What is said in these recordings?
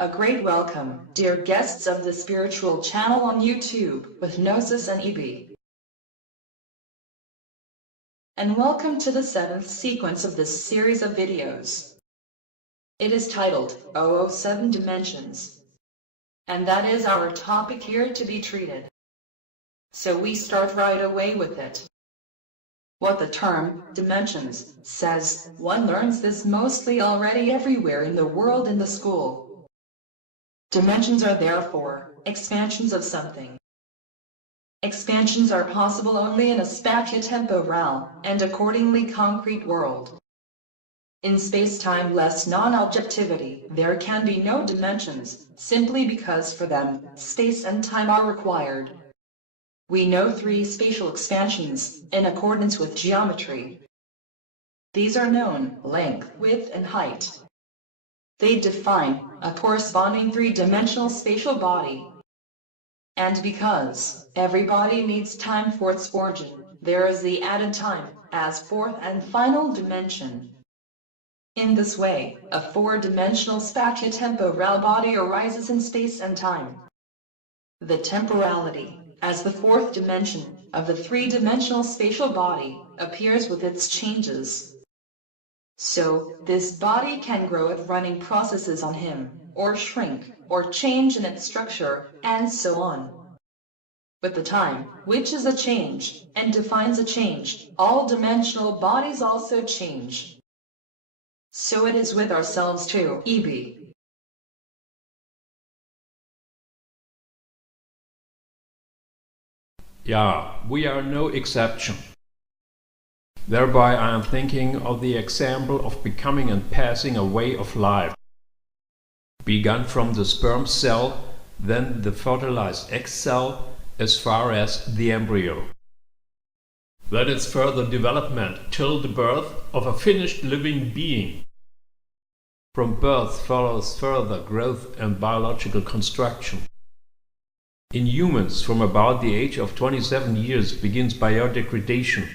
A great welcome, dear guests of the spiritual channel on YouTube with Gnosis and EB. And welcome to the 7th sequence of this series of videos. It is titled 007 Dimensions. And that is our topic here to be treated. So we start right away with it. What the term dimensions says, one learns this mostly already everywhere in the world in the school. Dimensions are therefore expansions of something. Expansions are possible only in a spatio-temporal and accordingly concrete world. In space-time-less non-objectivity, there can be no dimensions, simply because for them, space and time are required. We know 3 spatial expansions, in accordance with geometry. These are known: length, width, and height. They define a corresponding 3-dimensional spatial body. And because every body needs time for its origin, there is the added time as 4th and final dimension. In this way, a 4-dimensional spatio-temporal body arises in space and time. The temporality, as the 4th dimension of the 3-dimensional spatial body, appears with its changes. So, this body can grow at running processes on him, or shrink, or change in its structure, and so on. With the time, which is a change, and defines a change, all dimensional bodies also change. So it is with ourselves too, EB. Yeah, we are no exception. Thereby I am thinking of the example of becoming and passing a way of life, begun from the sperm cell, then the fertilized egg cell, as far as the embryo. Then its further development till the birth of a finished living being. From birth follows further growth and biological construction. In humans, from about the age of 27 years begins biodegradation.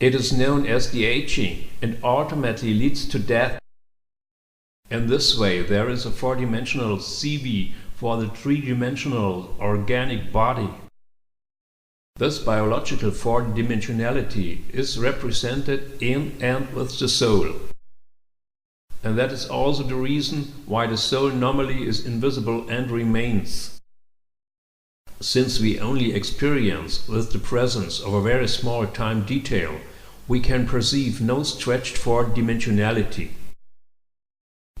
It is known as the aging and ultimately leads to death. In this way, there is a 4-dimensional CV for the 3-dimensional organic body. This biological 4-dimensionality is represented in and with the soul. And that is also the reason why the soul normally is invisible and remains. Since we only experience with the presence of a very small time detail, we can perceive no stretched 4-dimensionality.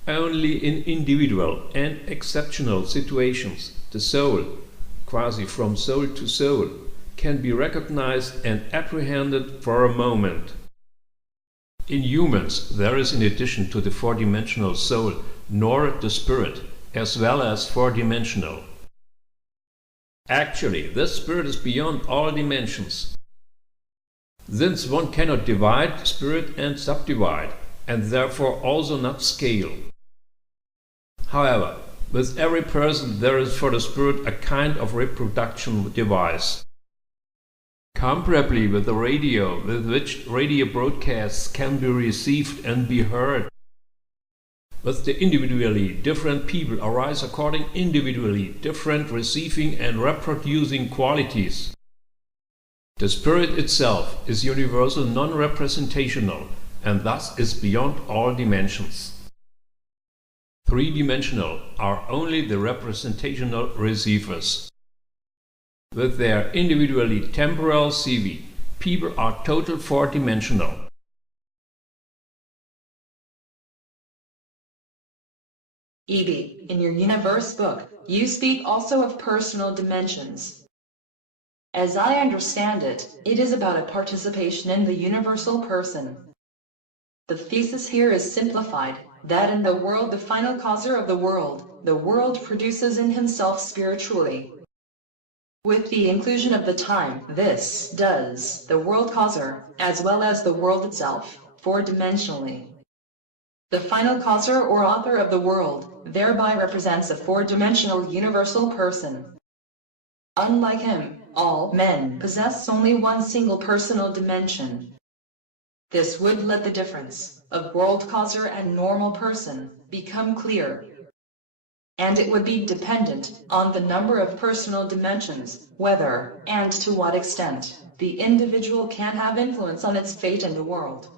Only in individual and exceptional situations, the soul, quasi from soul to soul, can be recognized and apprehended for a moment. In humans, there is, in addition to the 4-dimensional soul, nor the spirit, as well as 4-dimensional. Actually, this spirit is beyond all dimensions. Since one cannot divide spirit and subdivide, and therefore also not scale. However, with every person there is for the spirit a kind of reproduction device. Comparably with the radio, with which radio broadcasts can be received and be heard. With the individually different people arise according individually different receiving and reproducing qualities. The spirit itself is universal non-representational and thus is beyond all dimensions. 3-dimensional are only the representational receivers. With their individually temporal CV, people are total 4-dimensional. EB, in your universe book, you speak also of personal dimensions. As I understand it, it is about a participation in the universal person. The thesis here is simplified, that in the world the final causer of the world produces in himself spiritually. With the inclusion of the time, this does the world causer, as well as the world itself, 4-dimensionally. The final causer or author of the world thereby represents a 4-dimensional universal person. Unlike him, all men possess only one single personal dimension. This would let the difference of world causer and normal person become clear. and it would be dependent on the number of personal dimensions, whether, and to what extent, the individual can have influence on its fate in the world.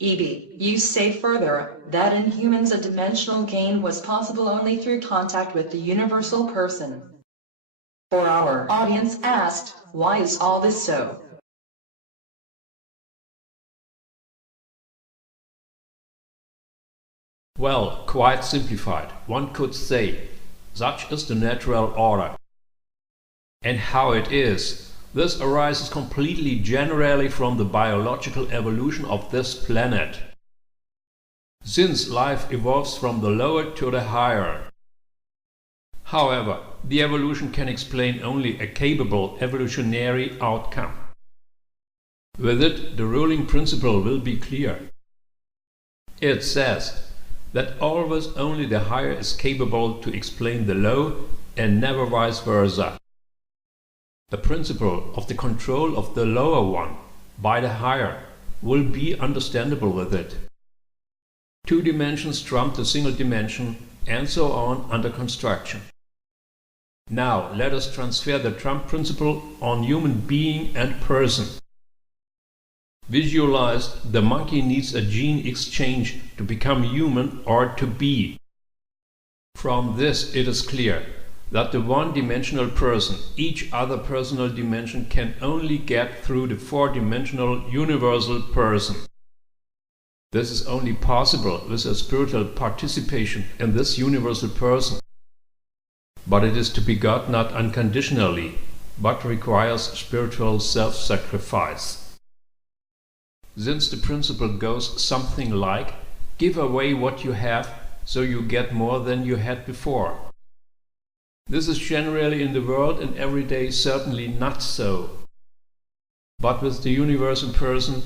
E.B., you say further that in humans a dimensional gain was possible only through contact with the universal person. For our audience asked, why is all this so? Well, quite simplified, one could say, such is the natural order. And how it is, this arises completely generally from the biological evolution of this planet. Since life evolves from the lower to the higher. However, the evolution can explain only a capable evolutionary outcome. With it, the ruling principle will be clear. It says that always only the higher is capable to explain the low and never vice versa. The principle of the control of the lower one by the higher will be understandable with it. Two dimensions trump the single dimension and so on under construction. Now let us transfer the Trump principle on human being and person. Visualize, the monkey needs a gene exchange to become human or to be. From this it is clear that the one-dimensional person, each other personal dimension, can only get through the four-dimensional universal person. This is only possible with a spiritual participation in this universal person. But it is to be got not unconditionally, but requires spiritual self-sacrifice. Since the principle goes something like, give away what you have so you get more than you had before. This is generally in the world and every day certainly not so. But with the universal person,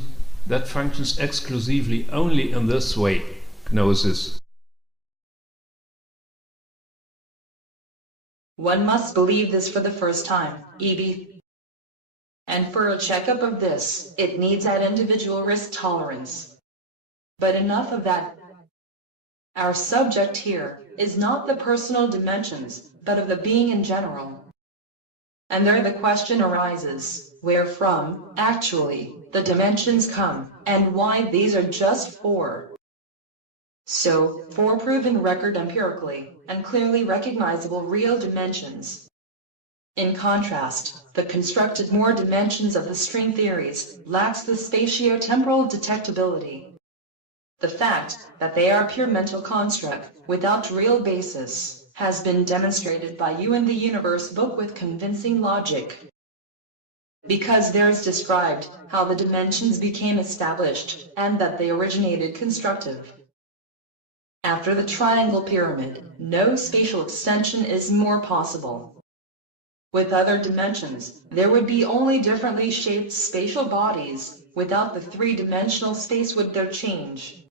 that functions exclusively only in this way, gnosis. One must believe this for the first time, E.B. And for a checkup of this, it needs that individual risk tolerance. But enough of that. Our subject here is not the personal dimensions, but of the being in general. And there the question arises, where from, actually, the dimensions come, and why these are just four. So, four proven record empirically, and clearly recognizable real dimensions. In contrast, the constructed more dimensions of the string theories lacks the spatio-temporal detectability. The fact that they are pure mental construct, without real basis, has been demonstrated by you in the Universe book with convincing logic. Because there is described how the dimensions became established, and that they originated constructive. After the triangle pyramid, no spatial extension is more possible. With other dimensions, there would be only differently shaped spatial bodies. Without the three-dimensional space would there change.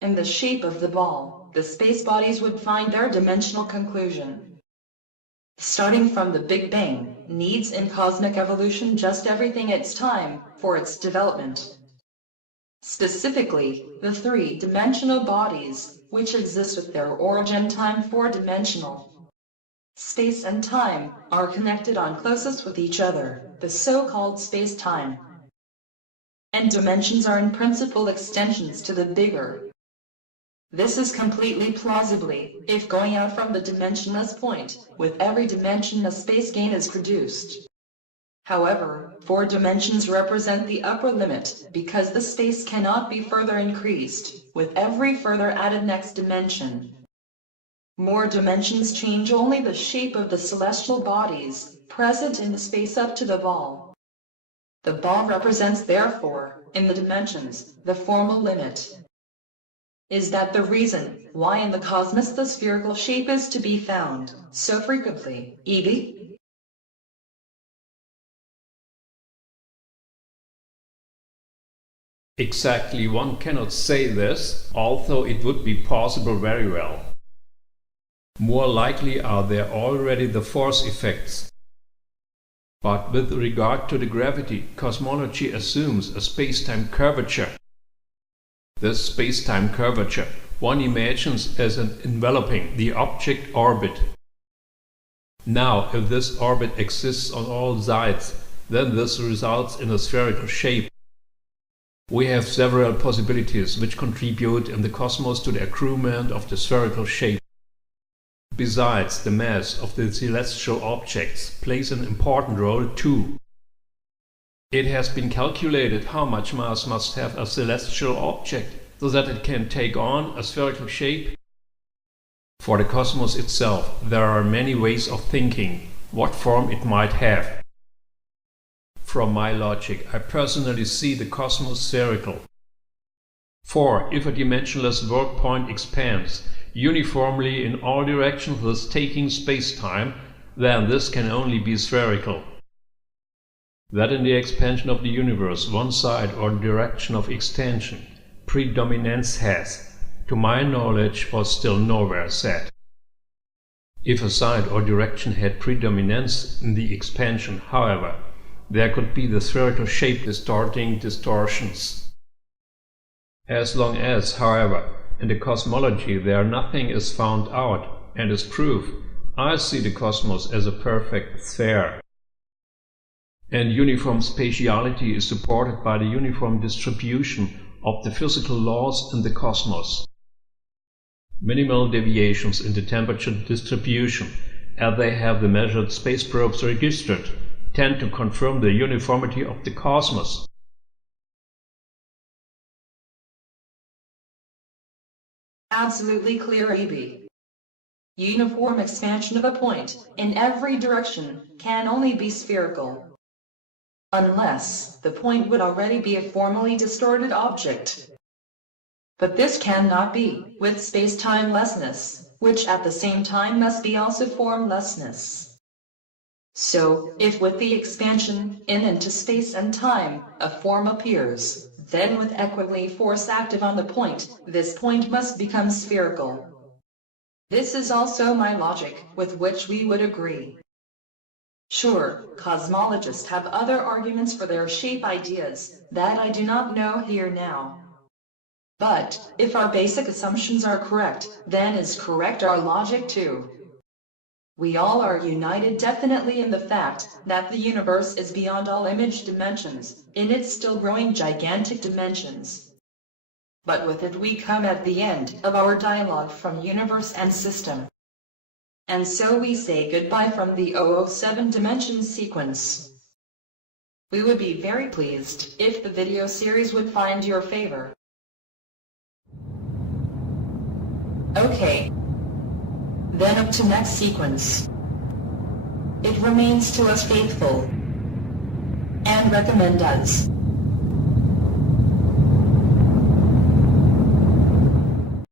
In the shape of the ball, the space bodies would find their dimensional conclusion. Starting from the Big Bang, needs in cosmic evolution just everything its time for its development. Specifically, the three-dimensional bodies, which exist with their origin time four-dimensional. Space and time are connected on closest with each other, the so-called space-time. And dimensions are in principle extensions to the bigger. This is completely plausibly, if going out from the dimensionless point, with every dimension a space gain is produced. However, four dimensions represent the upper limit, because the space cannot be further increased, with every further added next dimension. More dimensions change only the shape of the celestial bodies, present in the space up to the ball. The ball represents therefore, in the dimensions, the formal limit. Is that the reason why in the cosmos the spherical shape is to be found so frequently, E.B.? Exactly, one cannot say this, although it would be possible very well. More likely are there already the force effects. But with regard to the gravity, cosmology assumes a space-time curvature. This space-time curvature one imagines as enveloping the object orbit. Now, if this orbit exists on all sides, then this results in a spherical shape. We have several possibilities which contribute in the cosmos to the accruement of the spherical shape. Besides, the mass of the celestial objects plays an important role too. It has been calculated how much mass must have a celestial object so that it can take on a spherical shape. For the cosmos itself, there are many ways of thinking what form it might have. From my logic, I personally see the cosmos spherical. For if a dimensionless world point expands uniformly in all directions, thus taking space-time, then this can only be spherical. That in the expansion of the universe one side or direction of extension predominance has, to my knowledge, was still nowhere said. If a side or direction had predominance in the expansion, however, there could be the spherical shape distorting distortions. As long as, however, in the cosmology there nothing is found out and is proof, I see the cosmos as a perfect sphere. And uniform spatiality is supported by the uniform distribution of the physical laws in the cosmos. Minimal deviations in the temperature distribution, as they have the measured space probes registered, tend to confirm the uniformity of the cosmos. Absolutely clear, EB. Uniform expansion of a point in every direction can only be spherical, unless the point would already be a formally distorted object. But this cannot be with space-timelessness, which at the same time must be also formlessness. So, if with the expansion into space and time a form appears, then with equably force active on the point, this point must become spherical. This is also my logic, with which we would agree. Sure, cosmologists have other arguments for their shape ideas that I do not know here now. But, if our basic assumptions are correct, then is correct our logic too. We all are united definitely in the fact that the universe is beyond all image dimensions, in its still growing gigantic dimensions. But with it we come at the end of our dialogue from universe and system. And so we say goodbye from the 007 dimension sequence. We would be very pleased if the video series would find your favor. Okay. Then up to next sequence. It remains to us faithful and recommend us.